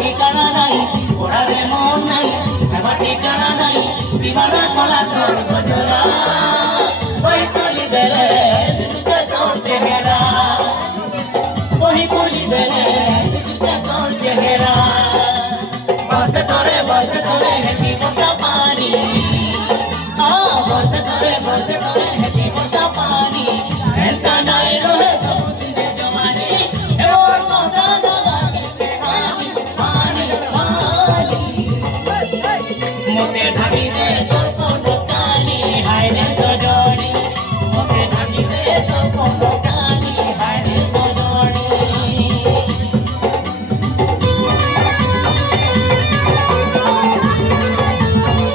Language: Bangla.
ঠিকানা নাই ওড়ারে মন নাই আমার ঠিকানা নাই বিমানা কলা তোর গজরা ওই তুলি দেরে